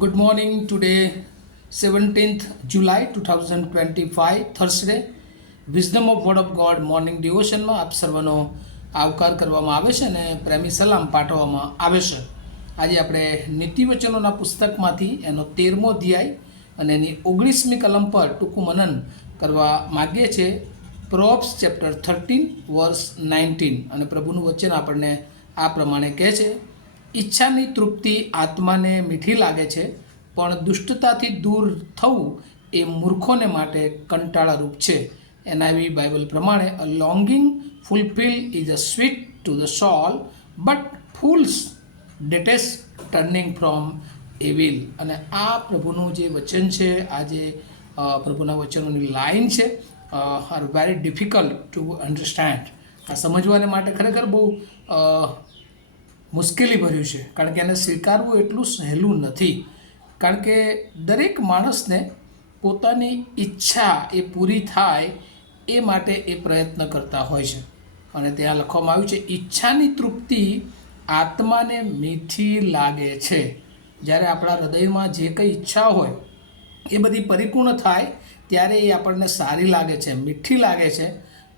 Good morning. Today, 17th July 2025, Thursday. Wisdom of word of God morning ડિવોશનમાં આપ સર્વનો આવકાર કરવામાં આવે છે અને પ્રેમી સલામ પાઠવવામાં આવે છે. આજે આપણે નીતિવચનોના પુસ્તકમાંથી એનો 13મો અધ્યાય અને એની 19મી કલમ પર ટૂંકું મનન કરવા માગીએ છીએ. પ્રોબ્સ ચેપ્ટર 13 વર્સ 19 અને પ્રભુનું વચન આપણને આ પ્રમાણે કહે છે: ઈચ્છાની તૃપ્તિ આત્માને મીઠી લાગે છે, પણ દુષ્ટતાથી દૂર થવું એ મૂર્ખોને માટે કંટાળારૂપ છે. એનઆઈવી બાઇબલ પ્રમાણે a longing fulfill is a sweet to the soul, but fools detest turning from evil. અને આ પ્રભુનું જે વચન છે, આ જે પ્રભુના વચનોની લાઈન છે, are very difficult to understand. આ સમજવાને માટે ખરેખર બહુ મુશ્કેલી ભર્યું છે, કારણ કે એને સ્વીકારવું એટલું સહેલું નથી. કારણ કે દરેક માણસને પોતાની ઈચ્છા એ પૂરી થાય એ માટે એ પ્રયત્ન કરતા હોય છે. અને ત્યાં લખવામાં આવ્યું છે, ઈચ્છાની તૃપ્તિ આત્માને મીઠી લાગે છે. જ્યારે આપણા હૃદયમાં જે કંઈ ઈચ્છા હોય એ બધી પરિપૂર્ણ થાય ત્યારે એ આપણને સારી લાગે છે, મીઠી લાગે છે.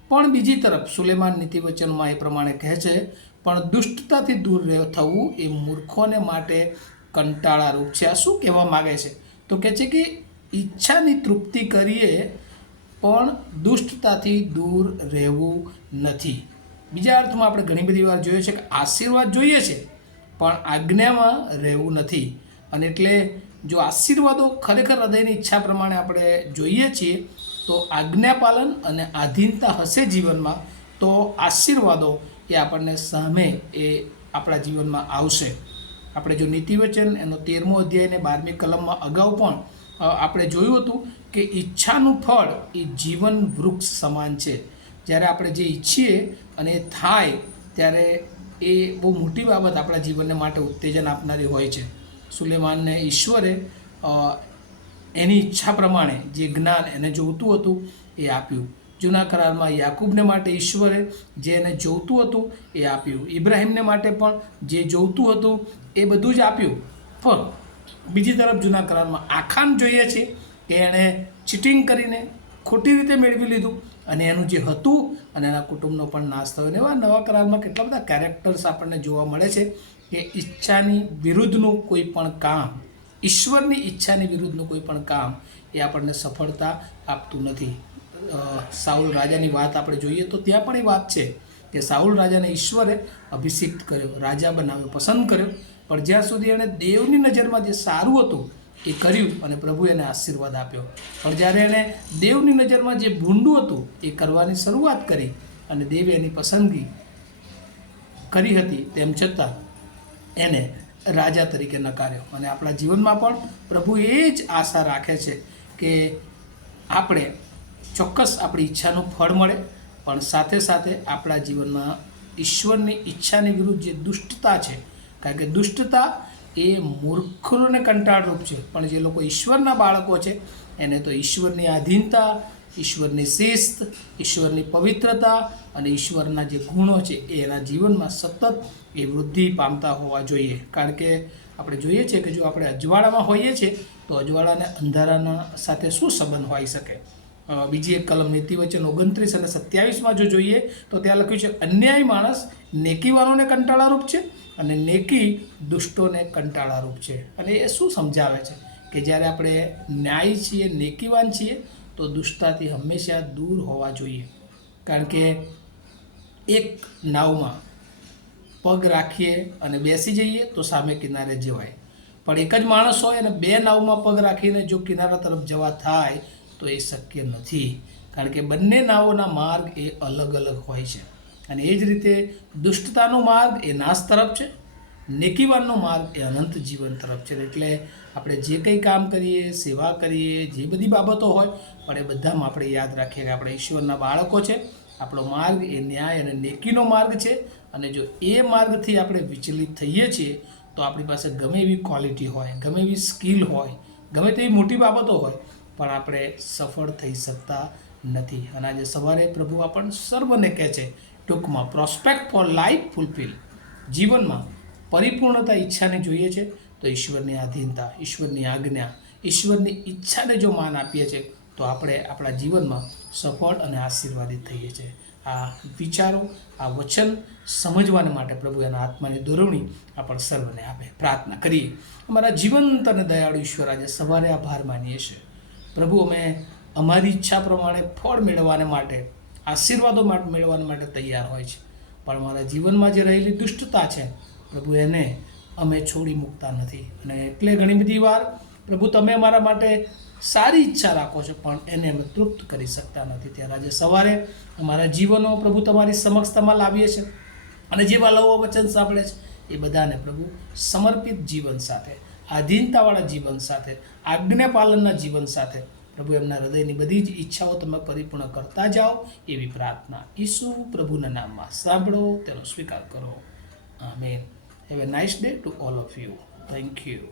પણ બીજી તરફ સુલેમાન નીતિવચનમાં એ પ્રમાણે કહે છે, પણ દુષ્ટતાથી દૂર થવું એ મૂર્ખોને માટે કંટાળારૂપ છે. આ શું કહેવા માગે છે? તો કહે છે કે ઈચ્છાની તૃપ્તિ કરીએ પણ દુષ્ટતાથી દૂર રહેવું નથી. બીજા અર્થમાં આપણે ઘણી બધી વાર જોઈએ છે કે આશીર્વાદ જોઈએ છે પણ આજ્ઞામાં રહેવું નથી. અને એટલે જો આશીર્વાદો ખરેખર હૃદયની ઈચ્છા પ્રમાણે આપણે જોઈએ છીએ તો આજ્ઞાપાલન અને આધીનતા હશે જીવનમાં, તો આશીર્વાદો એ આપણને સામે એ આપણા જીવનમાં આવશે. આપણે જો નીતિવચન એનો 13મો અધ્યાય અને 12મી કલમમાં અગાઉ પણ આપણે જોયું હતું કે ઈચ્છાનું ફળ એ જીવન વૃક્ષ સમાન છે. જ્યારે આપણે જે ઈચ્છીએ અને એ થાય ત્યારે એ બહુ મોટી બાબત આપણા જીવનને માટે ઉત્તેજન આપનારી હોય છે. સુલેમાનને ઈશ્વરે એની ઈચ્છા પ્રમાણે જે જ્ઞાન એને જોઈતું હતું એ આપ્યું. જૂના કરારમાં યાકૂબને માટે ઈશ્વરે જે એને જોઈતું હતું એ આપ્યું. ઇબ્રાહીમને માટે પણ જે જોઈતું હતું એ બધું જ આપ્યું. પણ બીજી તરફ જૂના કરારમાં આખાન જોઈએ છે કે એણે ચીટિંગ કરીને ખોટી રીતે મેળવી લીધું અને એનું જે હતું અને એના કુટુંબનો પણ નાશ થયો. એવા નવા કરારમાં કેટલા બધા કેરેક્ટર્સ આપણને જોવા મળે છે કે ઈચ્છાની વિરુદ્ધનું કોઈ પણ કામ, ઈશ્વરની ઈચ્છાની વિરુદ્ધનું કોઈ પણ કામ એ આપણને સફળતા આપતું નથી. સાઉલ રાજાની વાત આપણે જોઈએ તો ત્યાં પણ એ વાત છે કે સાઉલ રાજાને ઈશ્વરે અભિષિક્ત કર્યો, રાજા બનાવ્યો, પસંદ કર્યો. પણ જ્યાં સુધી એણે દેવની નજરમાં જે સારું હતું એ કર્યું અને પ્રભુ એને આશીર્વાદ આપ્યો. પણ જ્યારે એણે દેવની નજરમાં જે ભૂંડું હતું એ કરવાની શરૂઆત કરી અને દેવે એની પસંદગી કરી હતી, તેમ છતાં એને રાજા તરીકે નકાર્યો. અને આપણા જીવનમાં પણ પ્રભુ એ જ આશા રાખે છે કે આપણે ચોક્કસ આપણી ઈચ્છાનું ફળ મળે, પણ સાથે સાથે આપણા જીવનમાં ઈશ્વરની ઈચ્છાની વિરુદ્ધ જે દુષ્ટતા છે, કારણ કે દુષ્ટતા એ મૂર્ખોને કંટાળરૂપ છે, પણ જે લોકો ઈશ્વરના બાળકો છે એને તો ઈશ્વરની આધીનતા, ઈશ્વરની શિસ્ત, ઈશ્વરની પવિત્રતા અને ઈશ્વરના જે ગુણો છે એ એના જીવનમાં સતત એ વૃદ્ધિ પામતા હોવા જોઈએ. કારણ કે આપણે જોઈએ છીએ કે જો આપણે અજવાળામાં હોઈએ છીએ તો અજવાળાને અંધારાના સાથે શું સંબંધ હોઈ શકે? બીજી એક કલમ નીતિવચન 29 અને 27માં જો જોઈએ તો ત્યાં લખ્યું છે, અન્યાયી માણસ નેકીવાળોને કંટાળારૂપ છે અને નેકી દુષ્ટોને કંટાળારૂપ છે. અને એ શું સમજાવે છે કે જ્યારે આપણે ન્યાયી છીએ, નેકીવાન છીએ તો દુષ્ટતાથી હંમેશા દૂર હોવા જોઈએ. કારણ કે એક નાવમાં પગ રાખીએ અને બેસી જઈએ તો સામે કિનારે જવાય, પણ એક જ માણસ હોય અને બે નાવમાં પગ રાખીને જો કિનારા તરફ જવા થાય તો એ શક્ય નથી. કારણ કે બંને નાવોના માર્ગ એ અલગ અલગ હોય છે. અને એ જ રીતે દુષ્ટતાનો માર્ગ એ નાશ તરફ છે, નેકીવાનનો માર્ગ એ અનંત જીવન તરફ છે. એટલે આપણે જે કંઈ કામ કરીએ, સેવા કરીએ, જે બધી બાબતો હોય, પણ એ બધામાં આપણે યાદ રાખીએ કે આપણે ઈશ્વરના બાળકો છે. આપણો માર્ગ એ ન્યાય અને નેકીનો માર્ગ છે. અને જો એ માર્ગથી આપણે વિચલિત થઈએ છીએ તો આપણી પાસે ગમે એવી ક્વોલિટી હોય, ગમે એવી સ્કિલ હોય, ગમે તેવી મોટી બાબતો હોય, પણ આપણે સફળ થઈ શકતા નથી. અને આજે સવારે પ્રભુ આપણને સર્વને કહે છે ટૂંકમાં, પ્રોસ્પેક્ટ ફોર લાઈફ ફૂલફિલ. જીવનમાં પરિપૂર્ણતા ઈચ્છાને જોઈએ છે તો ઈશ્વરની આધીનતા, ઈશ્વરની આજ્ઞા, ઈશ્વરની ઈચ્છાને જો માન આપીએ છીએ તો આપણે આપણા જીવનમાં સફળ અને આશીર્વાદિત થઈએ છીએ. આ વિચારો, આ વચન સમજવાને માટે પ્રભુ એના આત્માની દોરવણી આપણે સર્વને આપે. પ્રાર્થના કરીએ. અમારા જીવંત અને દયાળુ ઈશ્વર, આજે સવારે આભાર માનીએ છીએ પ્રભુ. અમે અમારી ઈચ્છા પ્રમાણે ફળ મેળવવાને માટે, આશીર્વાદો મેળવવાને માટે તૈયાર હોય છે, પણ અમારા જીવનમાં જે રહેલી દુષ્ટતા છે પ્રભુ, એને અમે છોડી મૂકતા નથી. અને એટલે ઘણી બધી વાર પ્રભુ તમે અમારા માટે સારી ઈચ્છા રાખો છો, પણ એને અમે તૃપ્ત કરી શકતા નથી. ત્યારે આજે સવારે અમારા જીવનો પ્રભુ તમારી સમક્ષતામાં લાવીએ છીએ, અને જેવા લવો વચન સાંભળે છે એ બધાને પ્રભુ સમર્પિત જીવન સાથે, આધીનતાવાળા જીવન સાથે, આજ્ઞા પાલનના જીવન સાથે પ્રભુ એમના હૃદયની બધી જ ઈચ્છાઓ તમે પરિપૂર્ણ કરતા જાઓ એવી પ્રાર્થના ઈસુ પ્રભુના નામમાં સાંભળો, તેનો સ્વીકાર કરો. Amen. Have a nice day to all of you. Thank you.